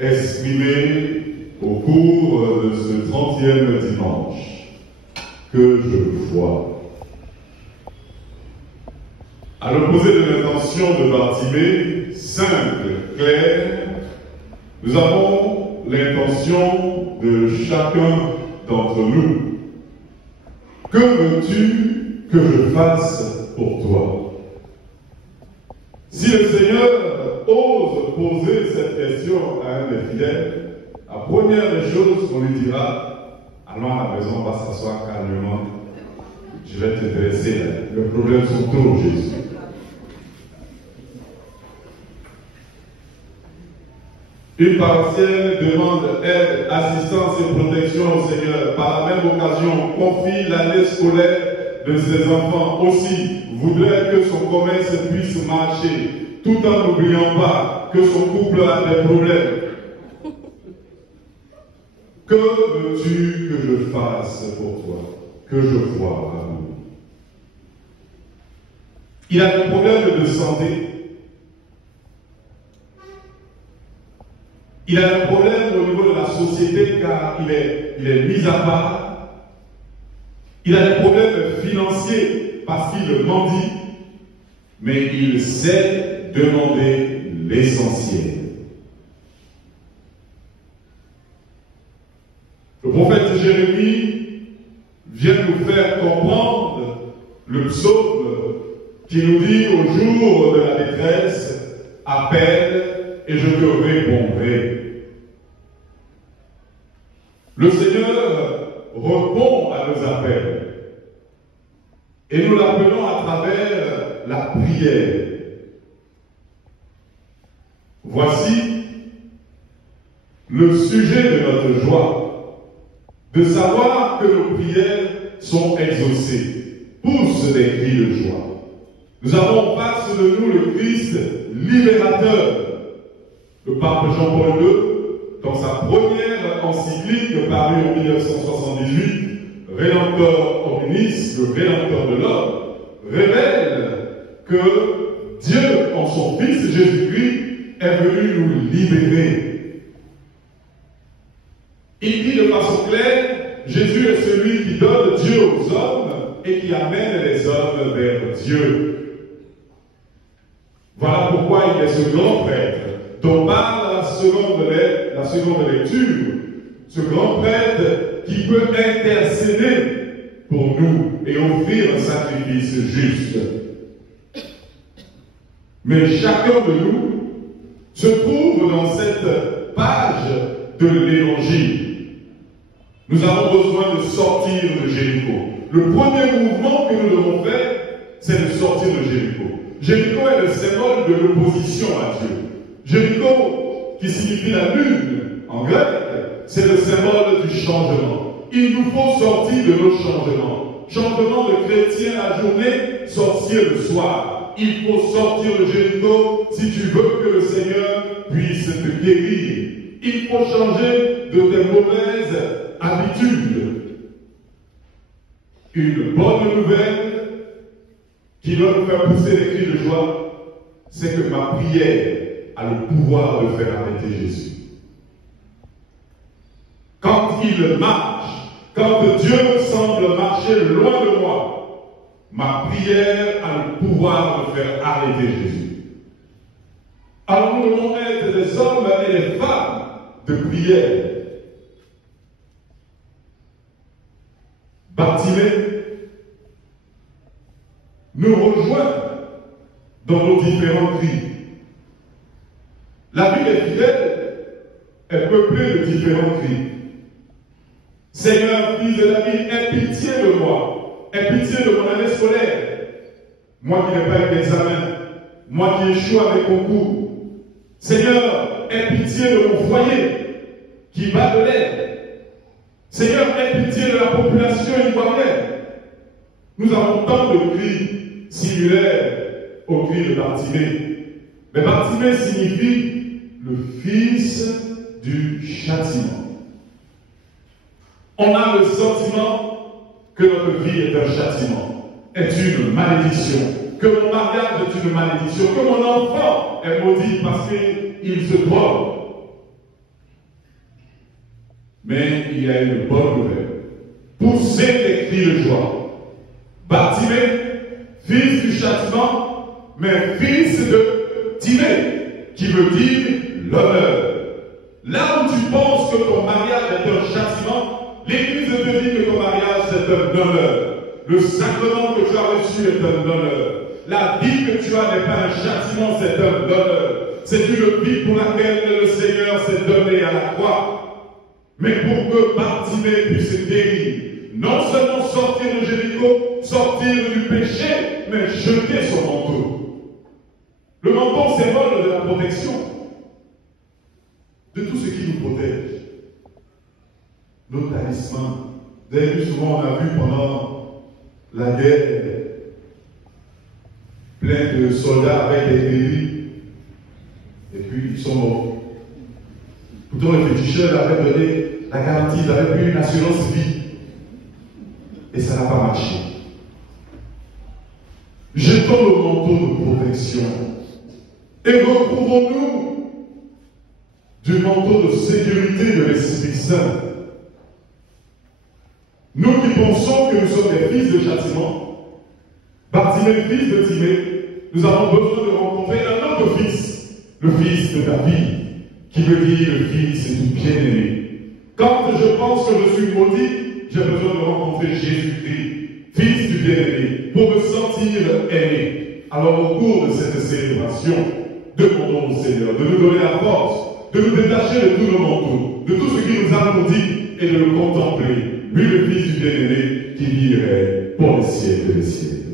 exprimé au cours de ce 30e dimanche que je vois. À l'opposé de l'intention de Bartimée, simple, claire, nous avons l'intention de chacun d'entre nous. Que veux-tu que je fasse pour toi? Si le Seigneur ose poser cette question à un des fidèles, la première des choses qu'on lui dira, allons à la maison, on va s'asseoir calmement, je vais te dresser là. Le problème sont trop, Jésus. Une paroissienne demande aide, assistance et protection au Seigneur. Par la même occasion, confie l'année scolaire de ses enfants aussi. Voudrait que son commerce puisse marcher, tout en n'oubliant pas que son couple a des problèmes. Que veux-tu que je fasse pour toi, que je vois à nous? Il a des problèmes de santé. Il a un problème au niveau de la société car il est mis à part. Il a des problèmes financiers parce qu'il mendie, mais il sait demander l'essentiel. Le prophète Jérémie vient nous faire comprendre le psaume qui nous dit au jour de la détresse, appelle et je te répondrai. Le Seigneur répond à nos appels. Et nous l'appelons à travers la prière. Voici le sujet de notre joie, de savoir que nos prières sont exaucées, poussent des cris de joie. Nous avons face de nous le Christ libérateur. Le pape Jean-Paul II, dans sa première encyclique parue en 1978, Rédemptor Hominis, le Rédempteur de l'homme, révèle que Dieu, en son Fils Jésus-Christ, est venu nous libérer. Il dit de façon claire, Jésus est celui qui donne Dieu aux hommes et qui amène les hommes vers Dieu. Voilà pourquoi il est ce grand prêtre dont parle la seconde lecture, ce grand prêtre qui peut intercéder pour nous et offrir un sacrifice juste. Mais chacun de nous se trouve dans cette page de l'Évangile. Nous avons besoin de sortir de Jéricho. Le premier mouvement que nous devons faire, c'est de sortir de Jéricho. Jéricho est le symbole de l'opposition à Dieu. Jéricho, qui signifie la lune en grec, c'est le symbole du changement. Il nous faut sortir de nos changements. Changement de chrétien la journée, sorcier le soir. Il faut sortir de Jéricho si tu veux que le Seigneur puisse te guérir. Il faut changer de tes mauvaises habitudes. Une bonne nouvelle qui doit nous faire pousser les cris de joie, c'est que ma prière a le pouvoir de faire arrêter Jésus. Quand il marche, quand Dieu semble marcher loin de moi, ma prière a le pouvoir de faire arrêter Jésus. Alors nous devons être des hommes et des femmes de prière. Bartimée nous rejoint dans nos différents cris. La vie des fidèles est peuplée de différents cris. Seigneur, fils de David, aie pitié de moi. Aie pitié de mon année scolaire. Moi qui n'ai pas eu d'examen. Moi qui échoue à mes concours. Seigneur, aie pitié de mon foyer qui bat de l'air. Seigneur, aie pitié de la population ivoirienne. Nous avons tant de cris similaires au cri de Bartimée. Mais Bartimée signifie le fils du châtiment. On a le sentiment que notre vie est un châtiment, est une malédiction, que mon mariage est une malédiction, que mon enfant est maudit parce qu'il se drogue. Mais il y a une bonne nouvelle. Poussez des cris de joie. Bartimée, fils du châtiment, mais fils de Timée, qui veut dire l'honneur. Là où tu penses que ton mariage est un châtiment, l'Église te dit que ton mariage est un honneur. Le sacrement que tu as reçu est un honneur. La vie que tu as n'est pas un châtiment, c'est un honneur. C'est une vie pour laquelle le Seigneur s'est donné à la croix. Mais pour que Bartimée puisse guérir, non seulement sortir de Jéricho, sortir du péché, mais jeter son manteau. Le manteau, symbole de la protection, de tout ce qui nous protège. Nos talismans. Vous avez vu, souvent on a vu pendant la guerre plein de soldats avec des grévilles, et puis ils sont morts. Pourtant le féticheur avait donné la garantie, il avait pris une assurance vie, et ça n'a pas marché. Jetons le manteau de protection et recouvrons-nous du manteau de sécurité de l'Esprit Saint. Nous qui pensons que nous sommes des fils de châtiment, Bartimée, fils de Timée, nous avons besoin de rencontrer un autre fils, le fils de David, qui veut dire le fils du bien-aimé. Quand je pense que je suis maudit, j'ai besoin de rencontrer Jésus-Christ, fils du bien-aimé, pour me sentir aimé. Alors au cours de cette célébration, demandons au Seigneur de nous donner la force, de nous détacher de tous nos manteaux, de tout ce qui nous a maudits, et de le contempler, lui le fils du bien-aimé, qui vivrait pour les siècles des siècles.